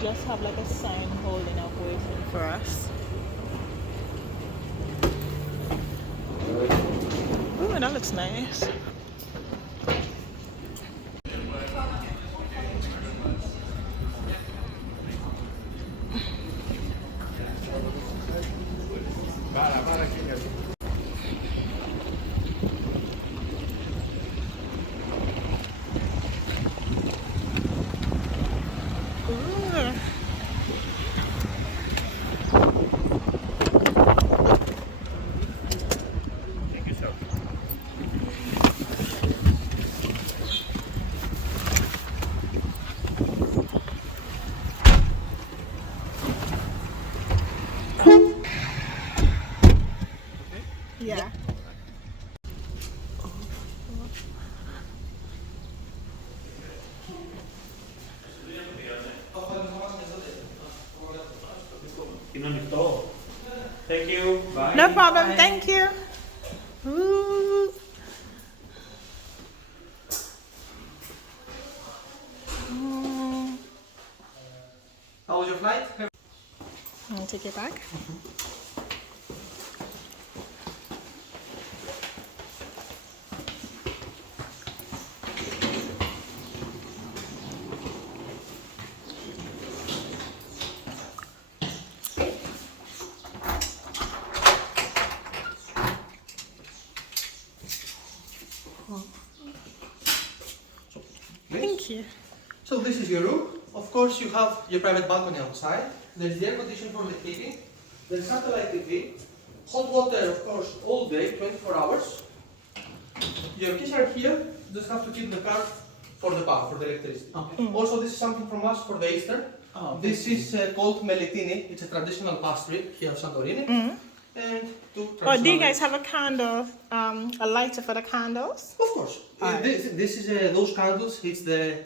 just have like a sign holding up waiting for us. Oh, that looks nice. Yeah. Thank you. Bye. No problem. Bye. Thank you. Ooh. How was your flight? I'll take it back. Thank you. So this is your room. Of course, you have your private balcony outside. There's the air conditioning for the TV. There's satellite TV. Hot water, of course, all day, 24 hours. Your keys are here. Just have to keep the car for the power, for the electricity. Okay. Also, this is something from us for the Easter. Oh, this is called melitini. It's a traditional pastry here in Santorini. And Oh, do you guys have a candle, a lighter for the candles? Of course. This is those candles. It's the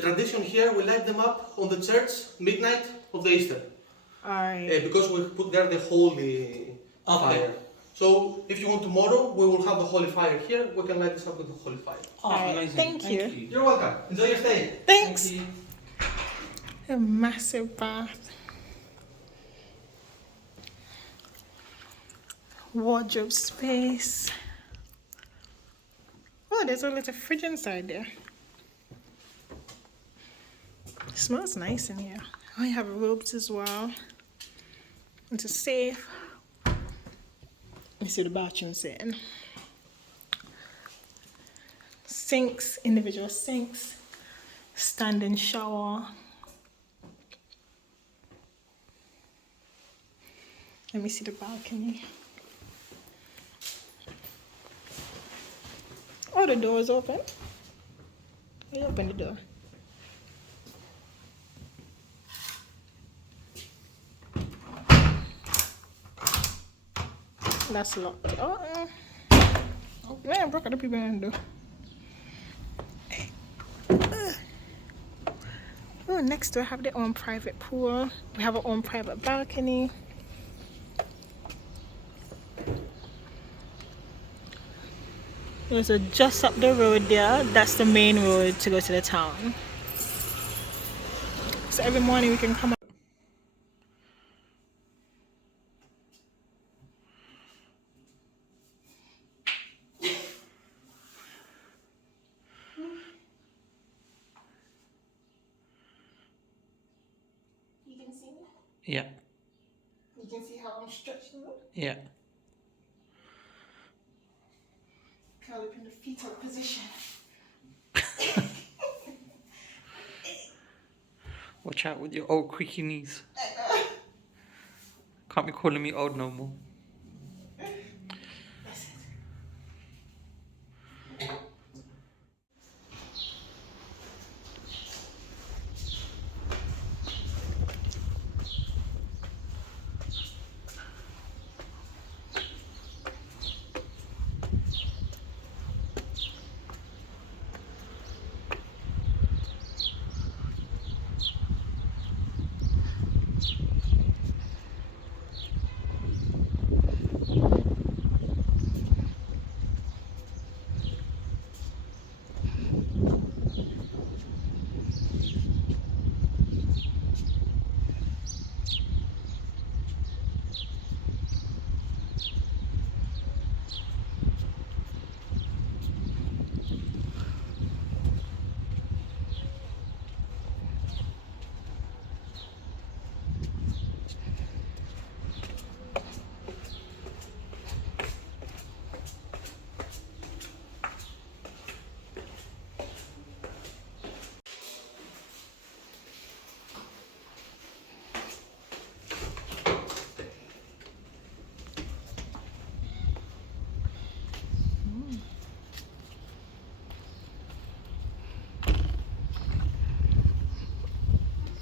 tradition here. We light them up on the church midnight of the Easter. Alright. Because we put there the holy fire. So if you want tomorrow, we will have the holy fire here. We can light this up with the holy fire. Oh, amazing. Thank you. You're welcome. Enjoy your stay. Thanks. Thank you. A massive bath. Wardrobe space. Oh, there's a little fridge inside there. It smells nice in here. Oh, you have robes as well. It's a safe. Let me see the bathroom setting. Sinks, individual sinks, standing shower. Let me see the balcony. Oh, the door is open. You open the door. That's locked. Oh, man, I broke out the people in the door. Oh, next door, have their own private pool. We have our own private balcony. So just up the road there, that's the main road to go to the town. So every morning we can come up. You can see me? Yeah. You can see how I'm stretching it? Yeah. Curl up in the fetal position. Watch out with your old creaky knees. Can't be calling me old no more.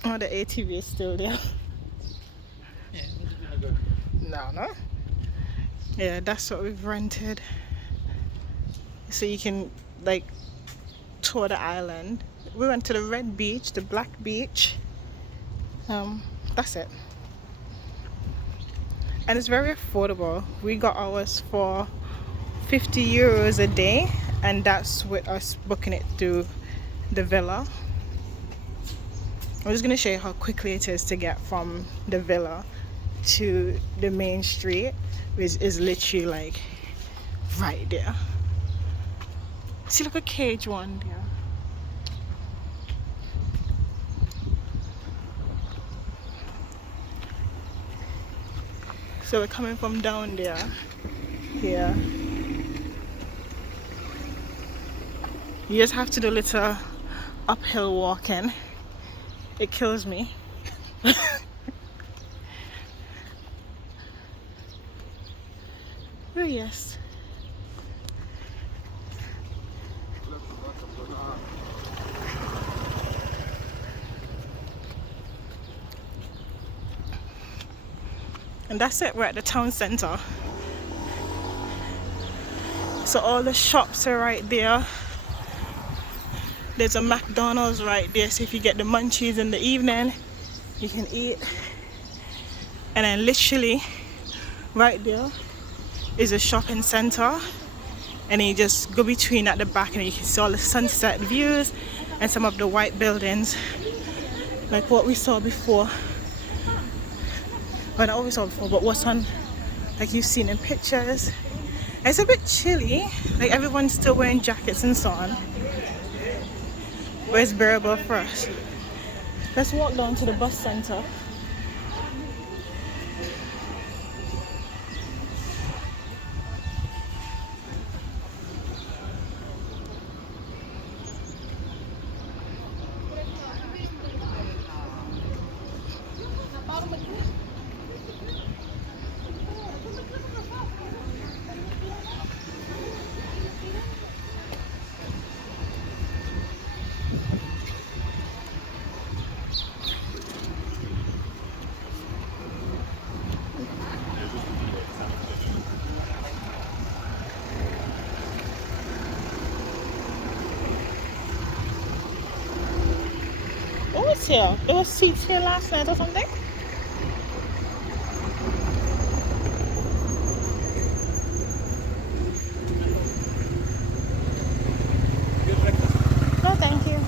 Oh, the ATV is still there. Yeah, where's it gonna go? No. Yeah, that's what we've rented. So you can like tour the island. We went to the red beach, the black beach. That's it. And it's very affordable. We got ours for 50 euros a day, and that's with us booking it through the villa. I'm just gonna show you how quickly it is to get from the villa to the main street, which is literally like right there. See, look, a cage one there. So we're coming from down there, here. You just have to do a little uphill walking. It kills me. Oh yes. And that's it, we're at the town center. So all the shops are right there. There's a McDonald's right there, so if you get the munchies in the evening, you can eat. And then literally right there is a shopping center, and then you just go between at the back and you can see all the sunset views and some of the white buildings like what we saw before. Well, not what we saw before, but what's on, like you've seen in pictures. It's a bit chilly, like everyone's still wearing jackets and so on, but it's bearable for us. Let's walk down to the bus center. What was here? There was seats here last night or something? No, thank you.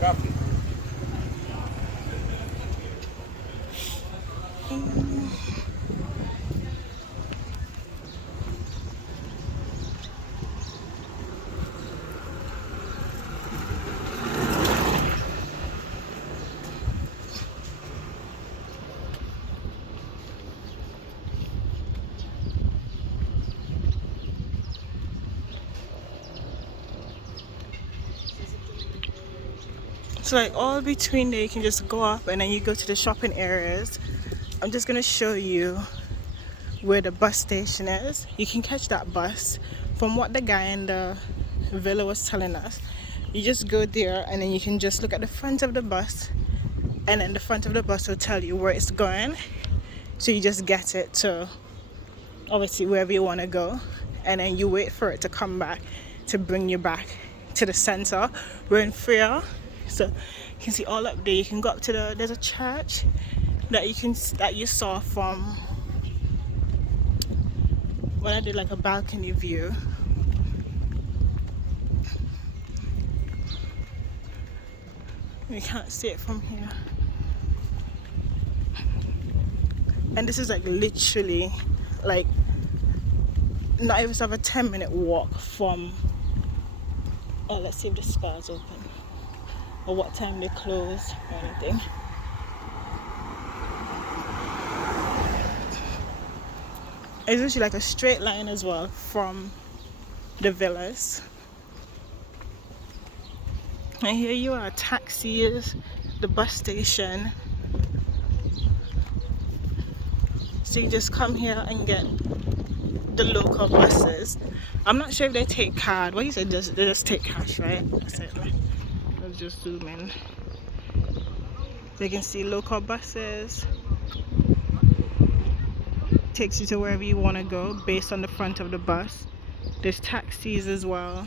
Coffee. So like all between there, you can just go up and then you go to the shopping areas. I'm just gonna show you where the bus station is. You can catch that bus. From what the guy in the villa was telling us, you just go there and then you can just look at the front of the bus, and then the front of the bus will tell you where it's going. So you just get it to obviously wherever you want to go, and then you wait for it to come back to bring you back to the center. We're in Fira, so you can see all up there. You can go up to there's a church that you saw from when I did like a balcony view. You can't see it from here. And this is like literally like not even have a 10-minute walk from, oh, let's see if the spas open or what time they close or anything. It's literally like a straight line as well from the villas. And here you are, taxis, the bus station. So you just come here and get the local buses. I'm not sure if they take card. What you said, they just take cash, right? That's it. Let's just zoom in. So you can see local buses. Takes you to wherever you want to go based on the front of the bus. There's taxis as well.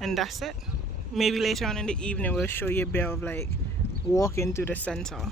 And that's it. Maybe later on in the evening we'll show you a bit of like walking through the center.